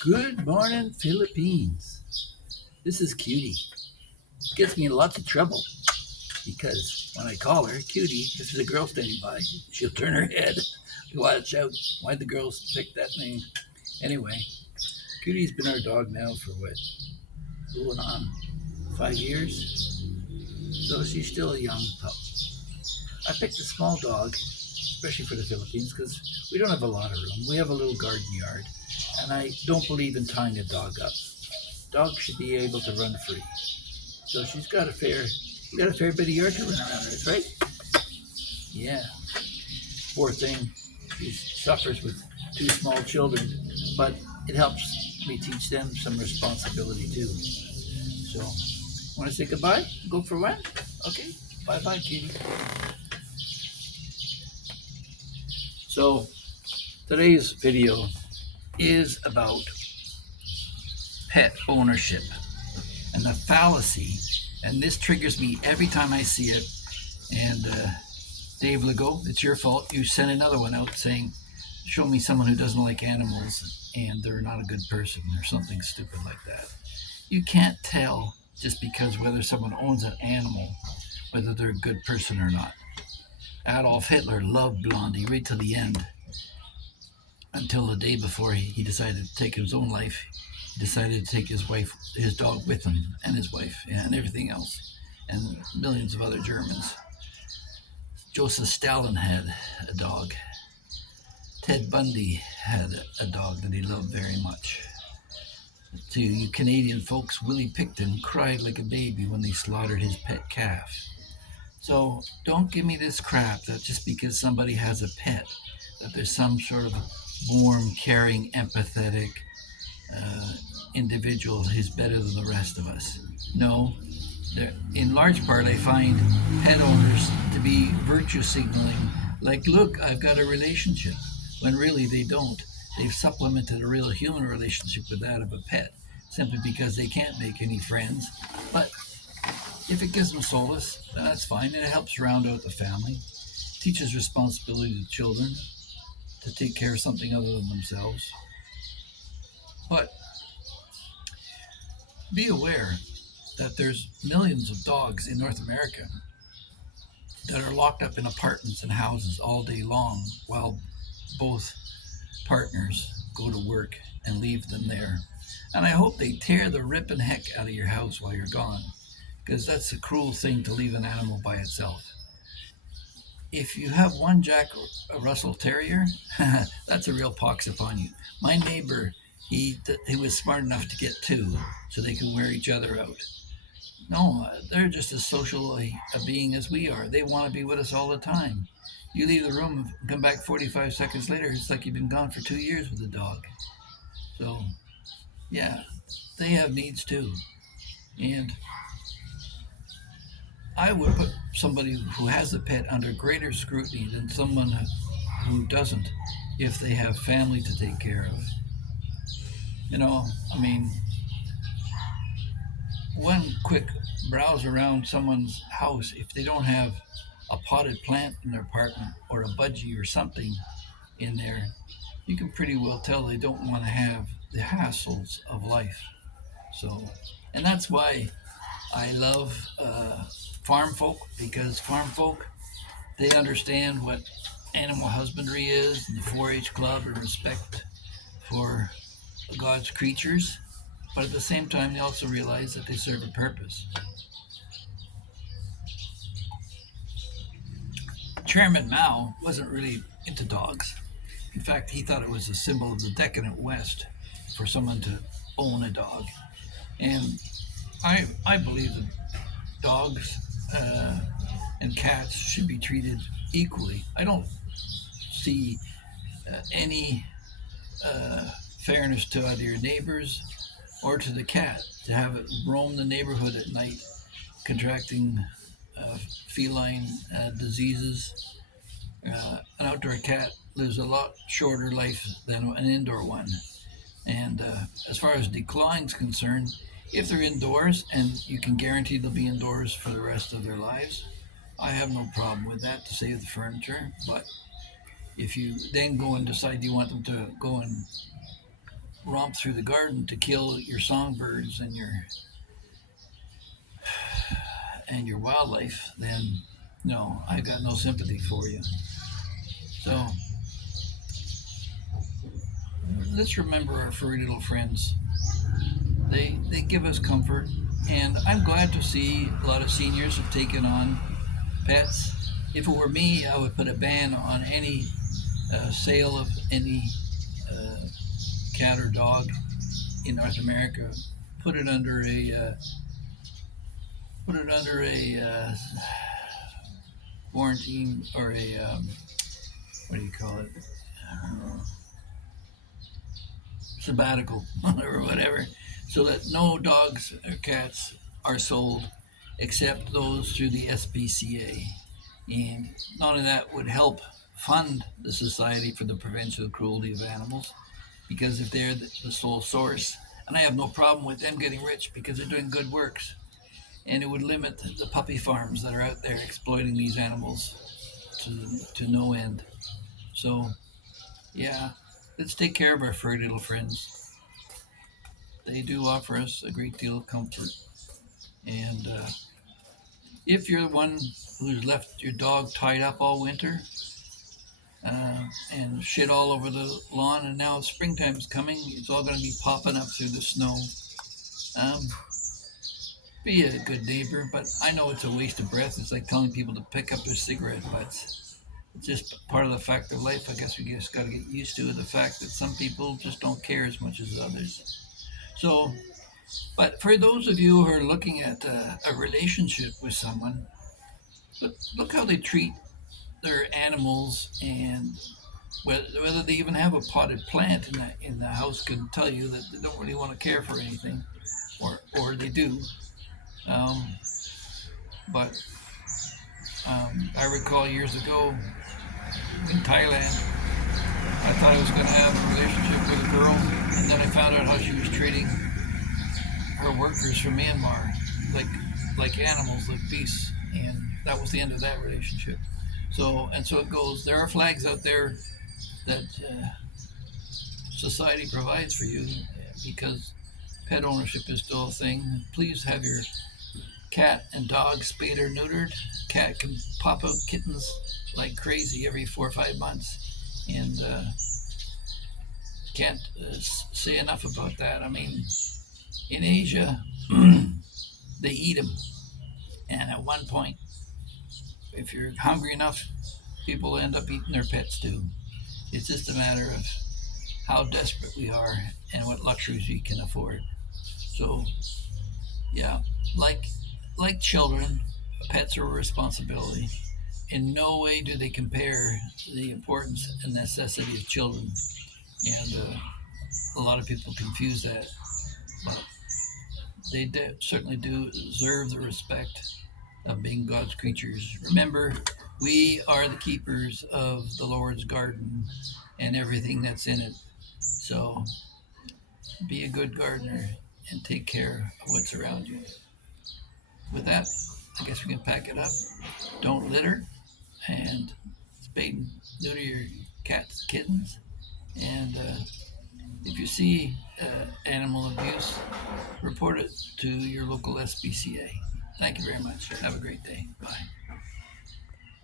Good morning, Philippines. This is Cutie. Gets me in lots of trouble because when I call her Cutie, if there's a girl standing by, she'll turn her head. Watch out. Why'd the girls pick that name? Anyway, Cutie's been our dog now for what? Going on 5 years? So she's still a young pup. I picked a small dog, especially for the Philippines, because we don't have a lot of room. We have a little garden yard, and I don't believe in tying a dog up. Dogs should be able to run free. So she's got a fair, we got a fair bit of yard to run around her, right? Yeah, poor thing. She suffers with two small children, but it helps me teach them some responsibility too. So, want to say goodbye? Go for a run? Okay, bye bye, kitty. So, today's video is about pet ownership and the fallacy, and this triggers me every time I see it. And Dave Legault, it's your fault. You sent another one out saying, show me someone who doesn't like animals and they're not a good person or something stupid like that. You can't tell just because whether someone owns an animal, whether they're a good person or not. Adolf Hitler loved Blondie right to the end, until the day before he decided to take his own life. He decided to take his dog with him, and his wife, and everything else, and millions of other Germans. Joseph Stalin had a dog. Ted Bundy had a dog that he loved very much. To you Canadian folks, Willie Picton cried like a baby when they slaughtered his pet calf. So don't give me this crap that just because somebody has a pet, that there's some sort of warm, caring, empathetic individual who's better than the rest of us. No, in large part, I find pet owners to be virtue signaling, like, look, I've got a relationship, when really they don't. They've supplemented a real human relationship with that of a pet, simply because they can't make any friends. But if it gives them solace, then that's fine. And it helps round out the family, teaches responsibility to children to take care of something other than themselves. But be aware that there's millions of dogs in North America that are locked up in apartments and houses all day long while both partners go to work and leave them there. And I hope they tear the ripping heck out of your house while you're gone, because that's a cruel thing to leave an animal by itself. If you have one Jack Russell Terrier, that's a real pox upon you. My neighbor, he was smart enough to get two so they can wear each other out. No, they're just as social a being as we are. They want to be with us all the time. You leave the room and come back 45 seconds later, it's like you've been gone for 2 years with the dog. So, yeah, they have needs too. And I would put somebody who has a pet under greater scrutiny than someone who doesn't, if they have family to take care of. You know, I mean, one quick browse around someone's house, if they don't have a potted plant in their apartment or a budgie or something in there, you can pretty well tell they don't want to have the hassles of life. So, and that's why I love farm folk, because farm folk, they understand what animal husbandry is, and the 4-H club, and respect for God's creatures. But at the same time, they also realize that they serve a purpose. Chairman Mao wasn't really into dogs. In fact, he thought it was a symbol of the decadent West for someone to own a dog. And I believe that dogs and cats should be treated equally. I don't see any fairness to either your neighbors or to the cat to have it roam the neighborhood at night, contracting feline diseases. An outdoor cat lives a lot shorter life than an indoor one. And as far as decline's concerned, if they're indoors and you can guarantee they'll be indoors for the rest of their lives, I have no problem with that to save the furniture. But if you then go and decide you want them to go and romp through the garden to kill your songbirds and your wildlife, then no, I got no sympathy for you. So let's remember our furry little friends. They give us comfort, and I'm glad to see a lot of seniors have taken on pets. If it were me, I would put a ban on any sale of any uh, cat or dog in North America. Put it under a quarantine or a what do you call it? Sabbatical or whatever, so that no dogs or cats are sold except those through the SPCA. And not only that would help fund the Society for the Prevention of Cruelty of Animals, because if they're the sole source, and I have no problem with them getting rich because they're doing good works, and it would limit the puppy farms that are out there exploiting these animals to no end. So, yeah, let's take care of our furry little friends. They do offer us a great deal of comfort. And if you're the one who's left your dog tied up all winter and shit all over the lawn, and now springtime's coming, it's all going to be popping up through the snow. Um, be a good neighbor, but I know it's a waste of breath. It's like telling people to pick up their cigarette butts. It's just part of the fact of life. I guess we just got to get used to the fact that some people just don't care as much as others. So, but for those of you who are looking at a relationship with someone, look how they treat their animals, and whether they even have a potted plant in the house can tell you that they don't really want to care for anything, or they do. Um, but I recall years ago in Thailand, I thought I was going to have a relationship with a girl, and then I found out how she was treating her workers from Myanmar like animals, like beasts, and that was the end of that relationship. So it goes. There are flags out there that society provides for you because pet ownership is still a thing. Please have your cat and dog spayed or neutered. Cat can pop out kittens like crazy every 4 or 5 months, and can't say enough about that. I mean, in Asia, they eat them, and at one point, if you're hungry enough, people end up eating their pets too. It's just a matter of how desperate we are and what luxuries we can afford. So, yeah, like like children, pets are a responsibility. In no way do they compare the importance and necessity of children, and a lot of people confuse that. But certainly do deserve the respect of being God's creatures. Remember, we are the keepers of the Lord's garden and everything that's in it. So be a good gardener and take care of what's around you. With that, I guess we can pack it up. Don't litter, and spade and neuter your cats, kittens, and if you see animal abuse, report it to your local SPCA. Thank you very much. Have a great day. Bye.